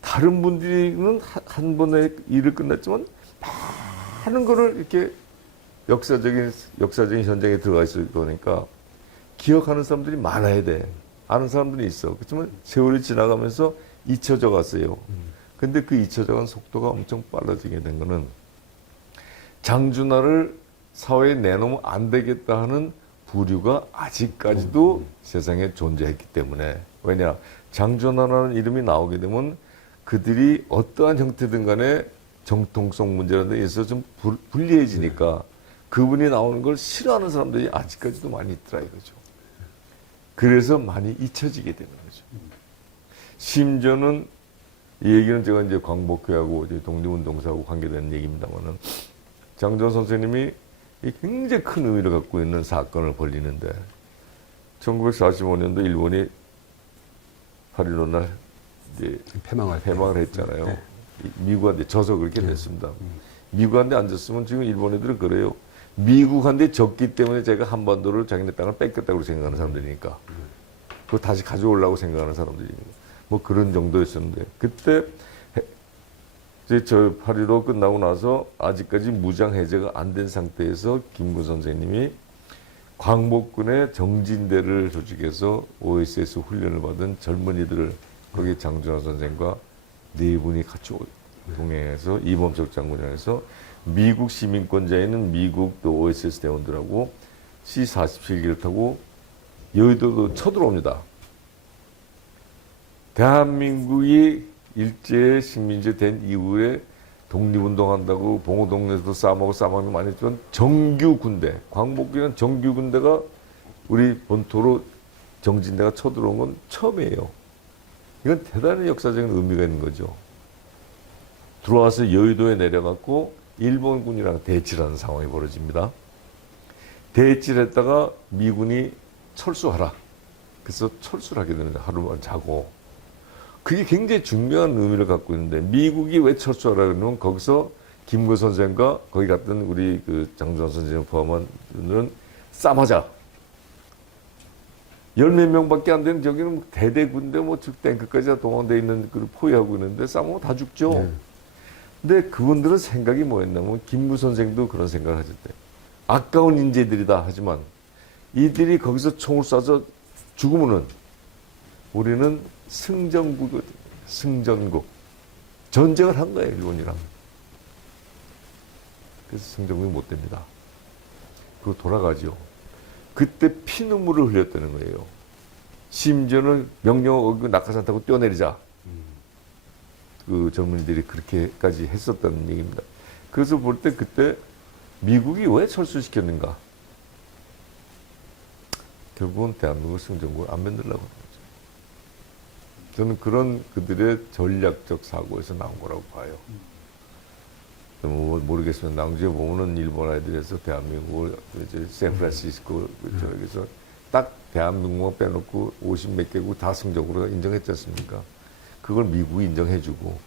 다른 분들은 한 번의 일을 끝났지만 많은 거를 이렇게 역사적인 현장에 들어가 있을 거니까 기억하는 사람들이 많아야 돼. 아는 사람들이 있어. 그렇지만 세월이 지나가면서 잊혀져 갔어요. 근데 그 잊혀져 간 속도가 엄청 빨라지게 된 거는 장준하를 사회에 내놓으면 안 되겠다 하는 부류가 아직까지도 세상에 존재했기 때문에. 왜냐, 장준하라는 이름이 나오게 되면 그들이 어떠한 형태든 간에 정통성 문제라는 데 있어서 좀 불리해지니까 그분이 나오는 걸 싫어하는 사람들이 아직까지도 많이 있더라 이거죠. 그래서 많이 잊혀지게 되는 거죠. 심지어는 이 얘기는 제가 이제 광복회하고 이제 독립운동사하고 관계되는 얘기입니다만은 장준 선생님이 굉장히 큰 의미를 갖고 있는 사건을 벌리는데 1945년도 일본이 8.15 날 이제 패망을 했잖아요. 네. 미국한테 져서 그렇게 됐습니다. 미국한테 안 졌으면 지금 일본 애들은 그래요. 미국한테 졌기 때문에 제가 한반도를 자기네 땅을 뺏겼다고 생각하는 사람들이니까 그거 다시 가져오려고 생각하는 사람들이니까 뭐 그런 정도였었는데 그때 이제 저 8.15 끝나고 나서 아직까지 무장 해제가 안 된 상태에서 김구 선생님이 광복군의 정진대를 조직해서 OSS 훈련을 받은 젊은이들을 거기 장준하 선생과 네 분이 같이 동행해서 이범석 장군장에서 미국 시민권자에는 미국 또 OSS 대원들하고 C-47기를 타고 여의도도 쳐들어옵니다. 대한민국이 일제 식민지 된 이후에 독립운동한다고 봉오동에서도 싸움하고 싸움하는 거 많이 했지만 정규 군대, 광복기는 정규 군대가 우리 본토로 정진대가 쳐들어온 건 처음이에요. 이건 대단히 역사적인 의미가 있는 거죠. 들어와서 여의도에 내려갔고 일본군이랑 대치라는 상황이 벌어집니다. 대치를 했다가 미군이 철수하라. 그래서 철수를 하게 되는데 하루만 자고. 그게 굉장히 중요한 의미를 갖고 있는데 미국이 왜 철수하라 그러면 거기서 김구 선생과 거기 갔던 우리 그 장준하 선생을 포함한 분들은 싸움하자. 열몇 명밖에 안 되는 저기는 대대 군대 뭐 탱크까지 다 동원되어 있는 그 포위하고 있는데 싸우면 다 죽죠. 네. 근데 그분들은 생각이 뭐였냐면 김구 선생도 그런 생각을 하셨대. 아까운 인재들이다 하지만 이들이 거기서 총을 쏴서 죽으면은 우리는 승전국이거든요. 승전국. 전쟁을 한 거예요, 일본이랑. 그래서 승전국이 못 됩니다. 그거 돌아가죠. 그때 피눈물을 흘렸다는 거예요. 심지어는 명령 어기고 낙하산 타고 뛰어내리자. 그 젊은이들이 그렇게까지 했었다는 얘기입니다. 그래서 볼 때 그때 미국이 왜 철수시켰는가? 결국은 대한민국 승전국을 안 만들려고 하는 거죠. 저는 그런 그들의 전략적 사고에서 나온 거라고 봐요. 뭐 모르겠으면 나중에 보면은 일본 아이들에서 대한민국을 이제 샌프란시스코 저기서 딱 대한민국만 빼놓고 50몇 개국 다 승적으로 인정했지 않습니까? 그걸 미국이 인정해주고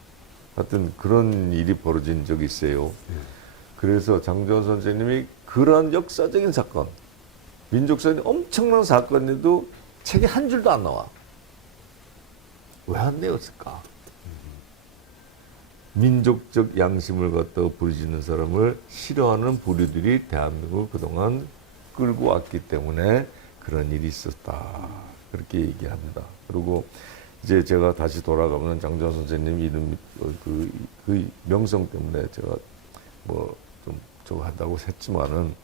하여튼 그런 일이 벌어진 적이 있어요. 그래서 장준하 선생님이 그러한 역사적인 사건, 민족사의 엄청난 사건에도 책에 한 줄도 안 나와. 왜 안 내었을까? 민족적 양심을 갖다가 부르짖는 사람을 싫어하는 부류들이 대한민국을 그동안 끌고 왔기 때문에 그런 일이 있었다. 그렇게 얘기합니다. 그리고 이제 제가 다시 돌아가면 장준하 선생님 이름, 그 명성 때문에 제가 뭐 좀 저거 한다고 했지만은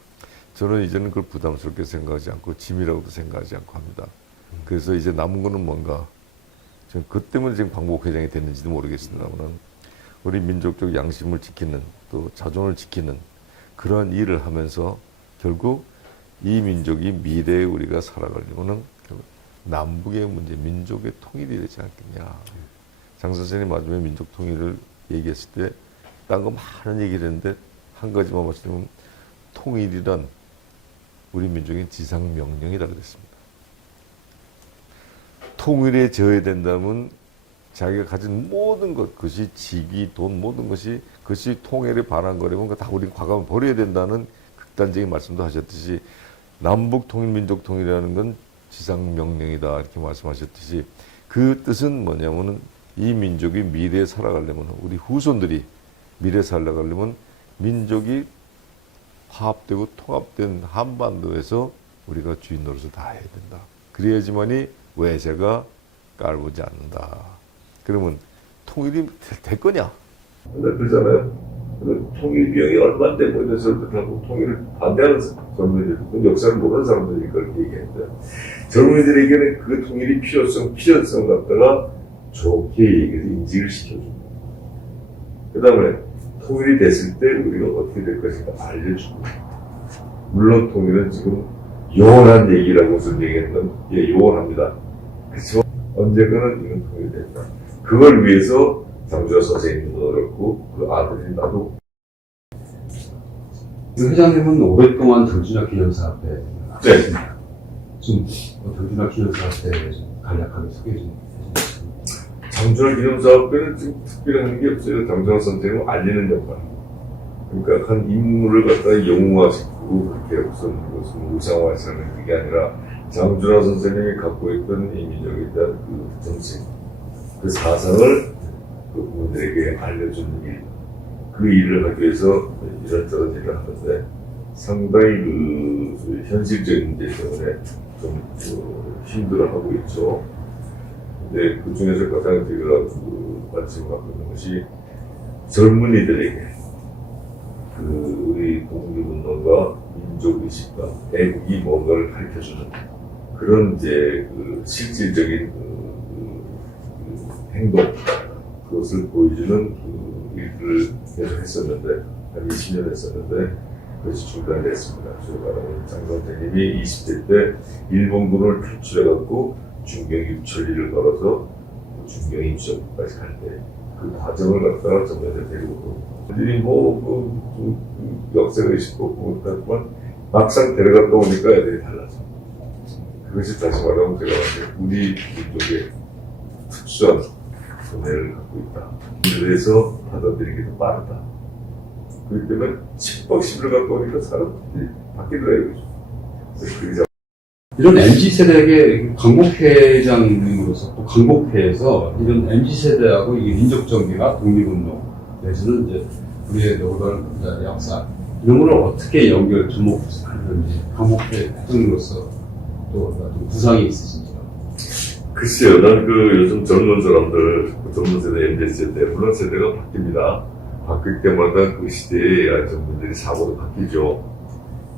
저는 이제는 그걸 부담스럽게 생각하지 않고 짐이라고도 생각하지 않고 합니다. 그래서 이제 남은 거는 뭔가, 저는 그 때문에 지금 광복회장이 됐는지도 모르겠습니다만 우리 민족적 양심을 지키는 또 자존을 지키는 그런 일을 하면서 결국 이 민족이 미래에 우리가 살아가려면은 남북의 문제, 민족의 통일이 되지 않겠냐. 장 선생님 마지막에 민족 통일을 얘기했을 때 딴 거 많은 얘기를 했는데 한 가지만 말씀드리면 통일이란 우리 민족의 지상명령이다 그랬습니다. 통일에 져야 된다면 자기가 가진 모든 것, 그것이 직위, 돈, 모든 것이 그것이 통일에 반한 거라면 다 우리 과감히 버려야 된다는 극단적인 말씀도 하셨듯이 남북 통일, 민족 통일이라는 건 지상명령이다 이렇게 말씀하셨듯이 그 뜻은 뭐냐면은 이 민족이 미래에 살아가려면 우리 후손들이 미래에 살아가려면 민족이 화합되고 통합된 한반도에서 우리가 주인 노릇을 다 해야 된다. 그래야지만이 외세가 깔보지 않는다. 그러면 통일이 될 거냐? 그러잖아요. 통일 비용이 얼마인데 뭐 이런 소리들 하고 통일을 반대하는 젊은이들, 역사를 모르는 사람들이 그렇게 얘기했는데 젊은이들에게는 그 통일이 필요성 갖다가 좋게 얘기해서 인식을 시켜주고 그 다음에 통일이 됐을 때 우리가 어떻게 될 것인가 알려주고 물론 통일은 지금 요원한 얘기라고 무슨 얘기했던 예, 요원합니다. 그렇지만 언젠가는 이건 통일이 된다. 그걸 위해서 장준하 선생님도 그렇고 그 아들이 나도. 회장님은 오랫동안 정준하 기념사 앞에 네. 좀 정준하 기념사 앞에 좀 간략하게 소개 좀 해주세요. 장준하 기념사업회는 지금 특별한 게 없어요. 장준하 선생님을 알리는 역할. 그러니까 한 인물을 갖다가 영웅화시키고 그렇게 무슨 우상화시키는 그게 아니라 장준하 선생님이 갖고 있던 이 민족에 대한 그 정신, 그 사상을 그 부모들에게 알려주는 일, 그 일을 하기 위해서 이런저런 일을 하는데 상당히 그 현실적인 문제 때문에 좀 힘들어하고 있죠. 근데 그 중에서 가장 제가 관심을 갖고 있는 것이 젊은이들에게 그 우리 독립운동과 민족의식과 애국이 뭔가를 가르쳐주는 그런 이제 그 실질적인 행동, 그것을 보여주는 그 일을 계속 했었는데, 한 20년 했었는데, 그것이 중단이 됐습니다. 저희가 장 선생님이 20대 때 일본군을 탈출해갖고 중경 입천리를 걸어서 중경 입천까지 갈 때, 그 과정을 갖다가 전면에 데리고, 들이 역사가 있고, 그렇지만 막상 데려갔다 오니까 애들이 달라져. 그것이 다시 말하면 제가 우리 민족의 특수한 견해를 갖고 있다. 그래서 받아들이기도 빠르다. 그렇기 때문에 10박 10일을 갖고 오니까 사람들이 바뀌더라고요. 그래서 이런 MZ세대에게 광복회장님으로서 또 광복회에서 이런 MZ세대하고 이 민족정기나 독립운동 내지는 이제 우리의 노던 역사 이런 걸 어떻게 연결 주목하는지 광복회 회장으로서 또 좀 구상이 있으신지요? 글쎄요, 난 요즘 젊은 사람들, 젊은 세대, MZ세대, 물론 세대가 바뀝니다. 바뀔 때마다 그 시대의 젊은들이 사고도 바뀌죠.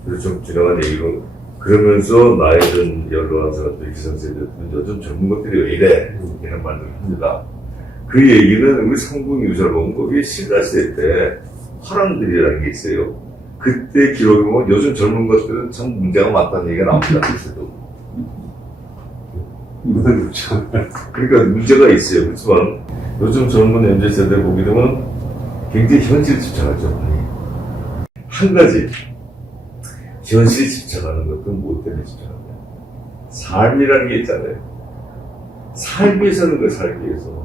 그래서 좀 지나간 얘기로, 그러면서 나이 든 연로한 사람들, 기성세대들은 요즘 젊은 것들이 왜 이래? 이런 말들을 합니다. 그 얘기는 우리 삼국유사론 거기에 신라시대 때 화랑들이라는 게 있어요. 그때 기록에 보면 요즘 젊은 것들은 참 문제가 많다는 얘기가 나옵니다. 그래도. 그러니까 문제가 있어요. 그렇지만 요즘 젊은 MZ세대 보게 되면 굉장히 현실에 집착하죠. 한 가지 현실에 집착하는 것은 무엇 때문에 집착합니까? 삶이라는 게 있잖아요. 삶 위해서 하는 거예요. 삶 위해서.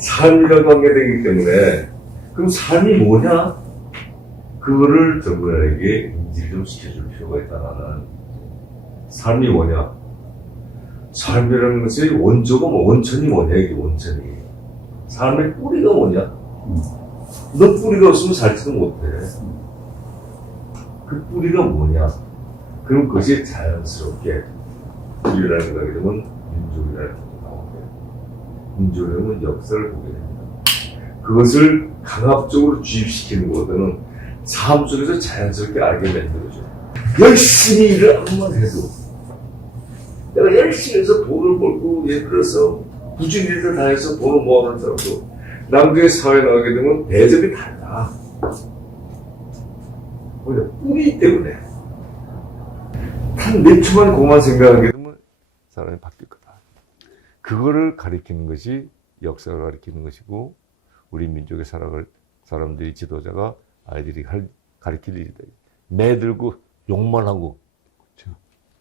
삶이라고 한 게 되기 때문에 그럼 삶이 뭐냐? 그거를 젊은이에게 인지를 좀 시켜줄 필요가 있다는. 삶이 뭐냐? 삶이라는 것이 원조가 원천이 뭐냐, 이게 원천이. 삶의 뿌리가 뭐냐? 너 뿌리가 없으면 살지도 못해. 그 뿌리가 뭐냐? 그럼 그것이 자연스럽게 인류라는 생각이 되면 민족이라는 것도 나오고요. 민족이라는 역사를 보게 됩니다. 그것을 강압적으로 주입시키는 것보다는 삶 속에서 자연스럽게 알게 만들어줘. 열심히 일을 한번 해도 내가 열심히 해서 돈을 벌고, 예를 들어서 부지런히 다 해서 돈을 모아가는 사람도 남들의 사회에 나가게 되면 대접이 달라. 뭐냐, 뿌리 때문에. 한 몇 초만 그만 생각하게 되면 사람이 바뀔 거다. 그거를 가리키는 것이 역사를 가리키는 것이고, 우리 민족에 살아갈 사람들이, 지도자가 아이들이 가리킬 일이다. 매들고 욕만 하고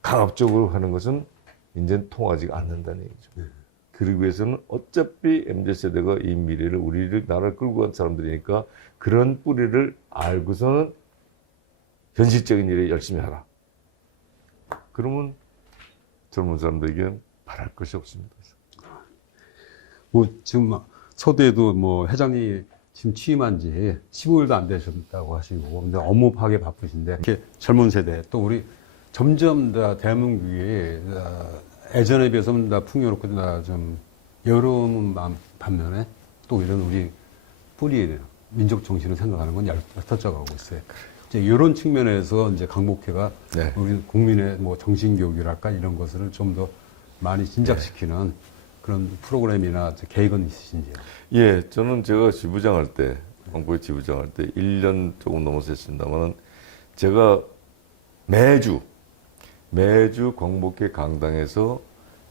강압적으로 하는 것은 이제 통하지가 않는다는 얘기죠. 그러기 위해서는 어차피 MZ세대가 이 미래를, 우리를, 나라를 끌고 간 사람들이니까 그런 뿌리를 알고서는 현실적인 일에 열심히 하라. 그러면 젊은 사람들에게는 바랄 것이 없습니다. 뭐 지금 서대에도 뭐 회장이 지금 취임한 지 15일도 안 되셨다고 하시고, 근데 업무 파악에 바쁘신데, 이렇게 젊은 세대, 또 우리 점점 다 대한민국이 예전에 비해서는 다 풍요롭고 다 좀 여러운 반면에 또 이런 우리 뿌리, 민족 정신을 생각하는 건 옅어져가고 있어요. 이제 이런 측면에서 이제 강복회가 네. 우리 국민의 뭐 정신교육이랄까 이런 것을 좀 더 많이 진작시키는 그런 프로그램이나 계획은 있으신지요? 예, 저는 제가 지부장 할 때, 광복회 지부장 할 때 1년 조금 넘어서 했습니다만, 제가 매주 광복회 강당에서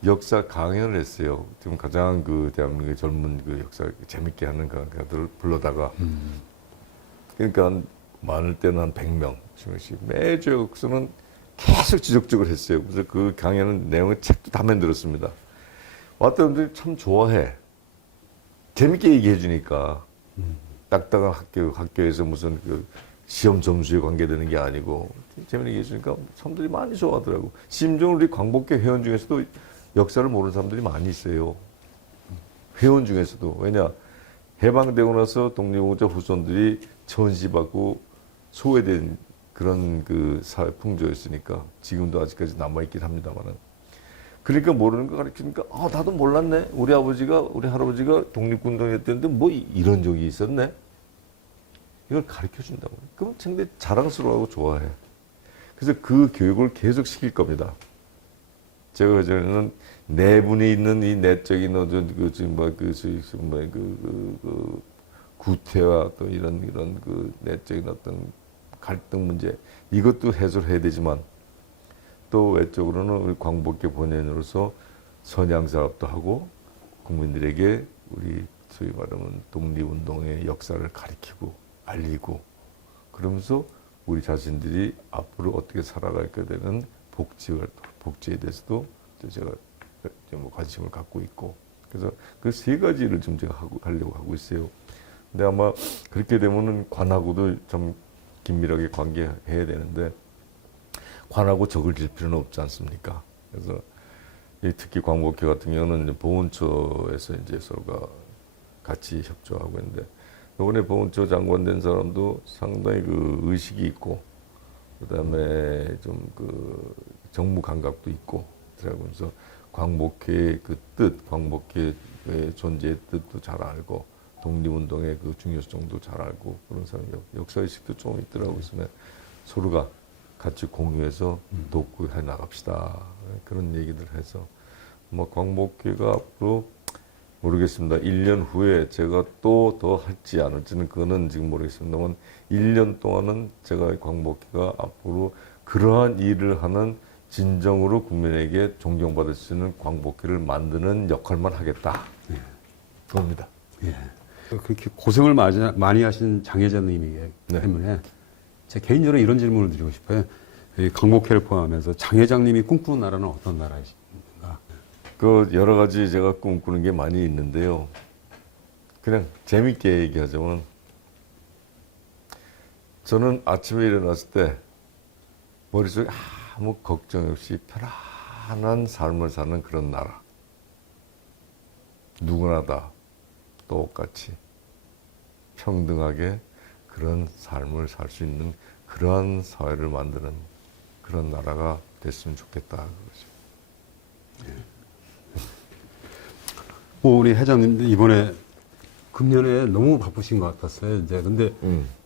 역사 강연을 했어요. 지금 가장 대한민국의 젊은 역사 재밌게 하는 강사들을 불러다가. 그러니까 많을 때는 한 100명, 매주 역사는 계속 지속적으로 했어요. 그래서 그 강연은 내용을 책도 다 만들었습니다. 왔던 분들이 참 좋아해. 재밌게 얘기해 주니까. 딱딱한 학교에서 무슨 시험 점수에 관계되는 게 아니고 재밌게 얘기해 주니까 사람들이 많이 좋아하더라고. 심지어 우리 광복회 회원 중에서도 역사를 모르는 사람들이 많이 있어요. 회원 중에서도. 왜냐, 해방되고 나서 독립운동자 후손들이 전시받고 소외된 그런 사회 풍조였으니까 지금도 아직까지 남아있긴 합니다만은. 그러니까 모르는 거 가르치니까, 나도 몰랐네. 우리 할아버지가 독립운동했는데 뭐 이런 적이 있었네. 이걸 가르쳐 준다고. 그럼 상당히 자랑스러워하고 좋아해. 그래서 그 교육을 계속 시킬 겁니다. 제가 그전에는 내분이 있는 이 내적인 구태와 또 이런 그 내적인 어떤 갈등 문제 이것도 해소를 해야 되지만 또 외적으로는 우리 광복회 본연으로서 선양 사업도 하고 국민들에게 우리 소위 말하면 독립운동의 역사를 가리키고 알리고 그러면서 우리 자신들이 앞으로 어떻게 살아갈까 되는 복지에 대해서도 제가 좀 관심을 갖고 있고 그래서 그 세 가지를 좀 제가 하려고 하고 있어요. 근데 아마 그렇게 되면은 관하고도 좀 긴밀하게 관계해야 되는데 관하고 적을 질 필요는 없지 않습니까? 그래서 특히 광복회 같은 경우는 이제 보훈처에서 이제 서로가 같이 협조하고 있는데 이번에 보훈처 장관 된 사람도 상당히 그 의식이 있고 그다음에 좀 그 정무 감각도 있고 그래서 광복회의 그 뜻, 광복회의 존재의 뜻도 잘 알고 독립운동의 그 중요성도 잘 알고 그런 사람이 역사의식도 좀 있더라고 있으면 서로가 같이 공유해서 돕고 해 나갑시다. 그런 얘기들 해서 뭐 광복회가 앞으로 모르겠습니다. 1년 후에 제가 또 더 할지 안 할지는 그거는 지금 모르겠습니다만 1년 동안은 제가 광복회가 앞으로 그러한 일을 하는 진정으로 국민에게 존경받을 수 있는 광복회를 만드는 역할만 하겠다. 그겁니다. 예. 그렇게 고생을 많이 하신 장 회장님이기 때문에 제 개인적으로 이런 질문을 드리고 싶어요. 이 광복회를 포함해서 장 회장님이 꿈꾸는 나라는 어떤 나라이신가? 그 여러 가지 제가 꿈꾸는 게 많이 있는데요. 그냥 재밌게 얘기하자면 저는 아침에 일어났을 때 머릿속에 아무 걱정 없이 편안한 삶을 사는 그런 나라. 누구나 다 똑같이 평등하게 그런 삶을 살 수 있는 그러한 사회를 만드는 그런 나라가 됐으면 좋겠다. 그러죠. 뭐 우리 회장님 이번에 금년에 너무 바쁘신 것 같았어요. 이제 근데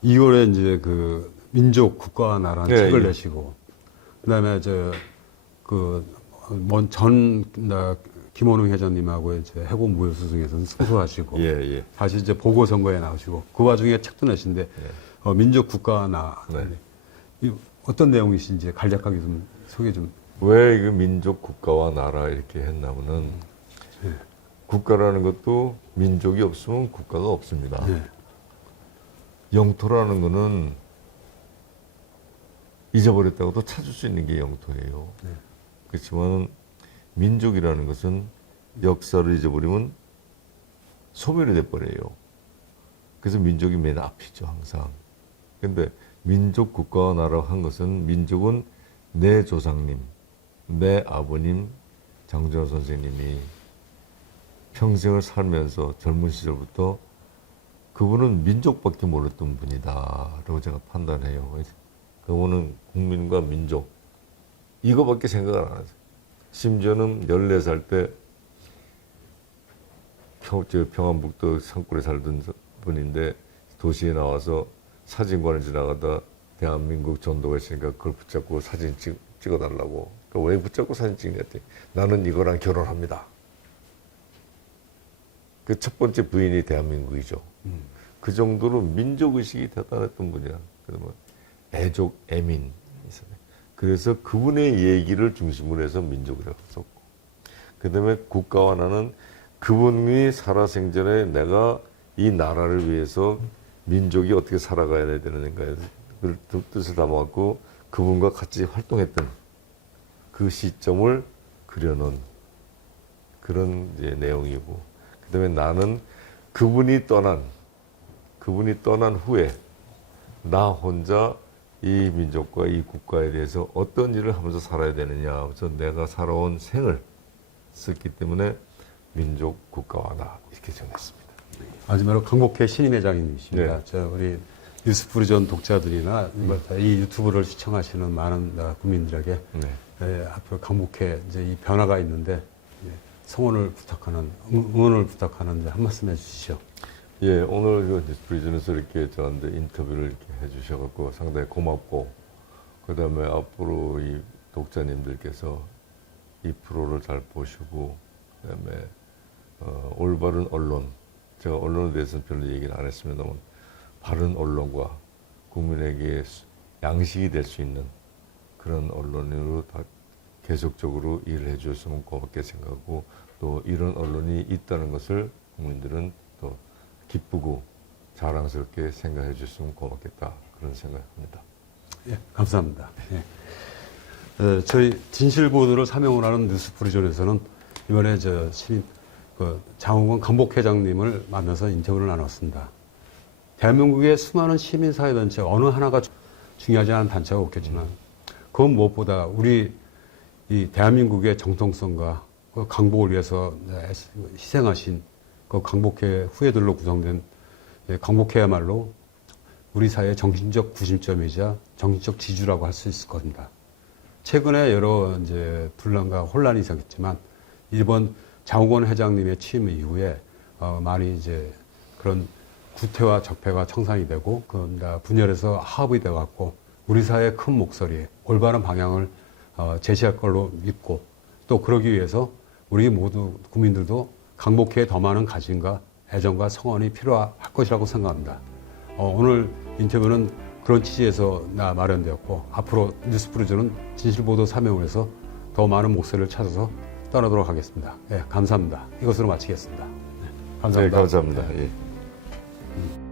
2월에 이제 그 민족 국가와 나라는 예, 책을 예. 내시고 그다음에 전 김원웅 회장님하고 이제 해군 무효수송에서 승소하시고 예. 다시 이제 보궐선거에 나오시고 그 와중에 책도 내신데 민족 국가와 나 네. 이 어떤 내용이신지 간략하게 좀 소개 좀. 왜 그 민족 국가와 나라 이렇게 했나면은 국가라는 것도 민족이 없으면 국가가 없습니다. 네. 영토라는 거는 잊어버렸다고도 찾을 수 있는 게 영토예요. 그렇지만 민족이라는 것은 역사를 잊어버리면 소멸이 돼버려요. 그래서 민족이 맨 앞이죠, 항상. 근데 민족 국가와 나라 한 것은 민족은 내 조상님, 내 아버님 장준하 선생님이 평생을 살면서 젊은 시절부터 그분은 민족밖에 몰랐던 분이다라고 제가 판단해요. 그분은 국민과 민족 이거밖에 생각을 안 하죠. 심지어는 14살 때 평안북도 산골에 살던 분인데 도시에 나와서 사진관을 지나가다 대한민국 전도가 있으니까 그걸 붙잡고 사진 찍어달라고. 그러니까 왜 붙잡고 사진 찍냐 했더니 나는 이거랑 결혼합니다. 그 첫 번째 부인이 대한민국이죠. 그 정도로 민족의식이 대단했던 분이야. 그래서 뭐 애족, 애민. 그래서 그분의 얘기를 중심으로 해서 민족이라고 썼고. 그 다음에 국가와 나는 그분이 살아생전에 내가 이 나라를 위해서 민족이 어떻게 살아가야 되는가에 그 뜻을 담아갖고 그분과 같이 활동했던 그 시점을 그려놓은 그런 이제 내용이고, 그 다음에 나는 그분이 떠난 후에 나 혼자 이 민족과 이 국가에 대해서 어떤 일을 하면서 살아야 되느냐. 그래서 내가 살아온 생을 썼기 때문에 민족 국가와 나 이렇게 정했습니다. 마지막으로 강복회 신임회장님이십니다. 네. 저 우리 뉴스프리전 독자들이나 이 유튜브를 시청하시는 많은 국민들에게 앞으로 강복회 이제 이 변화가 있는데 성원을 부탁하는 응원을 부탁하는 한 말씀 해주시죠. 예, 오늘 그 뉴스프리전에서 이렇게 저한테 인터뷰를 이렇게 해주셔갖고 상당히 고맙고, 그 다음에 앞으로 이 독자님들께서 이 프로를 잘 보시고, 그 다음에 올바른 언론, 저 언론에 대해서는 별로 얘기를 안 했습니다만 바른 언론과 국민에게 양식이 될 수 있는 그런 언론으로 다 계속적으로 일을 해줬으면 고맙게 생각하고 또 이런 언론이 있다는 것을 국민들은 또 기쁘고 자랑스럽게 생각해 줬으면 고맙겠다 그런 생각합니다. 예, 감사합니다. 예. 저희 진실보도를 사명을 하는 뉴스프리존에서는 이번에 장홍건 강복회장님을 만나서 인터뷰를 나눴습니다. 대한민국의 수많은 시민사회단체 어느 하나가 중요하지 않은 단체가 없겠지만 그건 무엇보다 우리 이 대한민국의 정통성과 그 강복을 위해서 희생하신 그 강복회 후예들로 구성된 강복회야말로 우리 사회의 정신적 구심점이자 정신적 지주라고 할 수 있을 겁니다. 최근에 여러 분란과 혼란이 있었지만 이번 장홍건 회장님의 취임 이후에 많이 그런 구태와 적폐가 청산이 되고 분열해서 화합이 되어갖고 우리 사회의 큰 목소리에 올바른 방향을 제시할 걸로 믿고 또 그러기 위해서 우리 모두 국민들도 강복회에 더 많은 관심과 애정과 성원이 필요할 것이라고 생각합니다. 오늘 인터뷰는 그런 취지에서 마련되었고 앞으로 뉴스프리존은 진실보도 사명을 해서 더 많은 목소리를 찾아서 떠나도록 하겠습니다. 예, 감사합니다. 이것으로 마치겠습니다. 네, 감사합니다. 네, 감사합니다. 예.